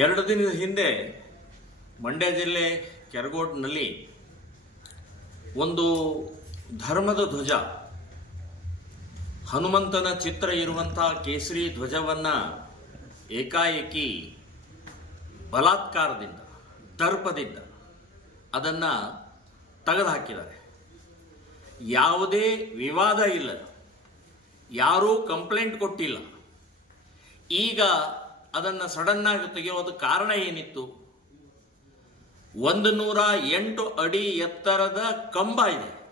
ಎರಡು ದಿನದ ಹಿಂದೆ ಮಂಡ್ಯ ಜಿಲ್ಲೆ ಕೆರಗೋಡ್ನಲ್ಲಿ ಒಂದು ಧರ್ಮದ ಧ್ವಜ, ಹನುಮಂತನ ಚಿತ್ರ ಇರುವಂತಹ ಕೇಸರಿ ಧ್ವಜವನ್ನ ಏಕಾಏಕಿ ಬಲಾತ್ಕಾರದಿಂದ, ದರ್ಪದಿಂದ ಅದನ್ನ ತೆಗೆದುಹಾಕಿದ್ದಾರೆ. ಯಾವುದೇ ವಿವಾದ ಇಲ್ಲ, ಯಾರೂ ಕಂಪ್ಲೇಂಟ್ ಕೊಟ್ಟಿಲ್ಲ. ಈಗ ಅದನ್ನು ಸಡನ್ ಆಗಿ ತೆಗೆಯೋದು ಕಾರಣ ಏನಿತ್ತು? ಒಂದು ನೂರ ಎಂಟು ಅಡಿ ಎತ್ತರದ ಕಂಬ ಇದೆ.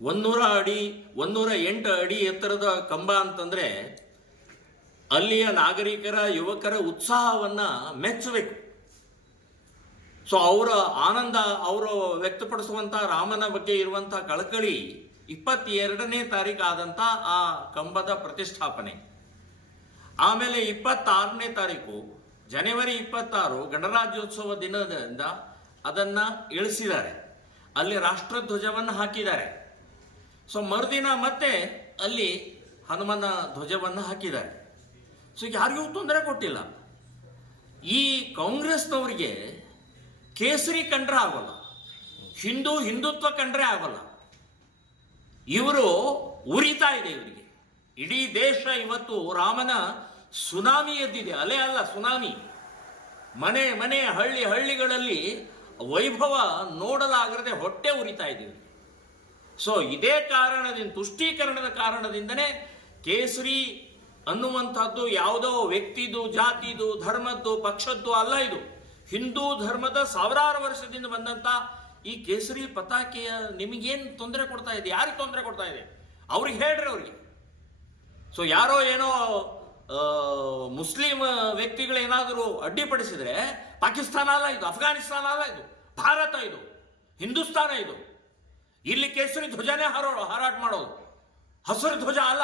ಒಂದೂರ ಅಡಿ, ಒಂದೂರ ಎಂಟು ಅಡಿ ಎತ್ತರದ ಕಂಬ ಅಂತಂದ್ರೆ ಅಲ್ಲಿಯ ನಾಗರಿಕರ, ಯುವಕರ ಉತ್ಸಾಹವನ್ನ ಮೆಚ್ಚಬೇಕು. ಸೊ ಅವರ ಆನಂದ, ಅವರು ವ್ಯಕ್ತಪಡಿಸುವಂಥ ರಾಮನ ಬಗ್ಗೆ ಇರುವಂಥ ಕಳಕಳಿ ಇಪ್ಪತ್ತೆರಡನೇ ತಾರೀಕು ಆ ಕಂಬದ ಪ್ರತಿಷ್ಠಾಪನೆ. ಆಮೇಲೆ ಇಪ್ಪತ್ತಾರನೇ ತಾರೀಕು, ಜನವರಿ ಇಪ್ಪತ್ತಾರು, ಗಣರಾಜ್ಯೋತ್ಸವ ದಿನದಿಂದ ಅದನ್ನ ಇಳಿಸಿದ್ದಾರೆ. ಅಲ್ಲಿ ರಾಷ್ಟ್ರಧ್ವಜವನ್ನು ಹಾಕಿದ್ದಾರೆ. ಸೊ ಮರುದಿನ ಮತ್ತೆ ಅಲ್ಲಿ ಹನುಮನ ಧ್ವಜವನ್ನು ಹಾಕಿದ್ದಾರೆ. ಸೊ ಯಾರಿಗೂ ತೊಂದರೆ ಕೊಟ್ಟಿಲ್ಲ. ಈ ಕಾಂಗ್ರೆಸ್ನವರಿಗೆ ಕೇಸರಿ ಕಂಡ್ರೆ ಆಗೋಲ್ಲ. ಹಿಂದೂ ಹಿಂದುತ್ವ ಕಂಡ್ರೆ ಆಗೋಲ್ಲ. ಇವರು ಉರಿತಾ ಇದೆ ಇವರಿಗೆ. ಇಡೀ ದೇಶ ಇವತ್ತು ರಾಮನ ಸುನಾಮಿ ಎದ್ದಿದೆ. ಅಲೆ ಅಲ್ಲ, ಸುನಾಮಿ. ಮನೆ ಮನೆ, ಹಳ್ಳಿ, ಹಳ್ಳಿಗಳಲ್ಲಿ ವೈಭವ ನೋಡಲಾಗದೆ ಹೊಟ್ಟೆ ಉರಿತಾ ಇದ್ದೀವಿ ಸೊ ಇದೇ ಕಾರಣದಿಂದ, ತುಷ್ಟೀಕರಣದ ಕಾರಣದಿಂದನೇ ಕೇಸರಿ ಅನ್ನುವಂಥದ್ದು ಯಾವುದೋ ವ್ಯಕ್ತಿದು, ಜಾತಿದು, ಧರ್ಮದ್ದು, ಪಕ್ಷದ್ದು ಅಲ್ಲ ಇದು. ಹಿಂದೂ ಧರ್ಮದ ಸಾವಿರಾರು ವರ್ಷದಿಂದ ಬಂದಂತ ಈ ಕೇಸರಿ ಪತಾಕೆಯ ನಿಮಗೇನು ತೊಂದರೆ ಕೊಡ್ತಾ ಇದೆ? ಯಾರಿಗೆ ತೊಂದರೆ ಕೊಡ್ತಾ ಇದೆ? ಅವ್ರಿಗೆ ಹೇಳ್ರಿ ಅವ್ರಿಗೆ. ಸೊ ಯಾರೋ ಏನೋ ಮುಸ್ಲಿಂ ವ್ಯಕ್ತಿಗಳೇನಾದರೂ ಅಡ್ಡಿಪಡಿಸಿದ್ರೆ, ಪಾಕಿಸ್ತಾನ ಅಲ್ಲ ಇದು, ಅಫ್ಘಾನಿಸ್ತಾನ ಅಲ್ಲ ಇದು, ಭಾರತ ಇದು, ಹಿಂದೂಸ್ತಾನ ಇದು. ಇಲ್ಲಿ ಕೇಸರಿ ಧ್ವಜನೇ ಹಾರೋ, ಹಾರಾಟ ಮಾಡೋದು. ಹಸಿರು ಧ್ವಜ ಅಲ್ಲ.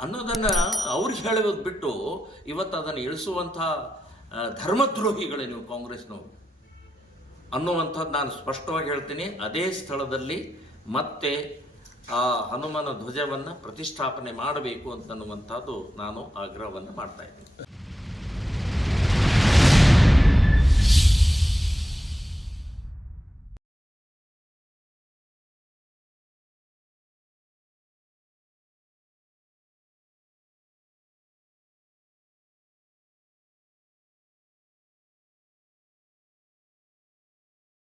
ಅನ್ನೋದನ್ನ ಅವ್ರಿಗೆ ಹೇಳೋದು ಬಿಟ್ಟು ಇವತ್ತು ಅದನ್ನು ಇಳಿಸುವಂಥ ಧರ್ಮದ್ರೋಹಿಗಳೇ ನೀವು ಕಾಂಗ್ರೆಸ್ನವರು. ಅನ್ನುವಂಥದ್ದು ನಾನು ಸ್ಪಷ್ಟವಾಗಿ ಹೇಳ್ತೀನಿ. ಅದೇ ಸ್ಥಳದಲ್ಲಿ ಮತ್ತೆ ಆ ಹನುಮನ ಧ್ವಜವನ್ನು ಪ್ರತಿಷ್ಠಾಪನೆ ಮಾಡಬೇಕು ಅಂತನ್ನುವಂಥದ್ದು ನಾನು ಆಗ್ರಹವನ್ನು ಮಾಡ್ತಾ ಇದ್ದೀನಿ.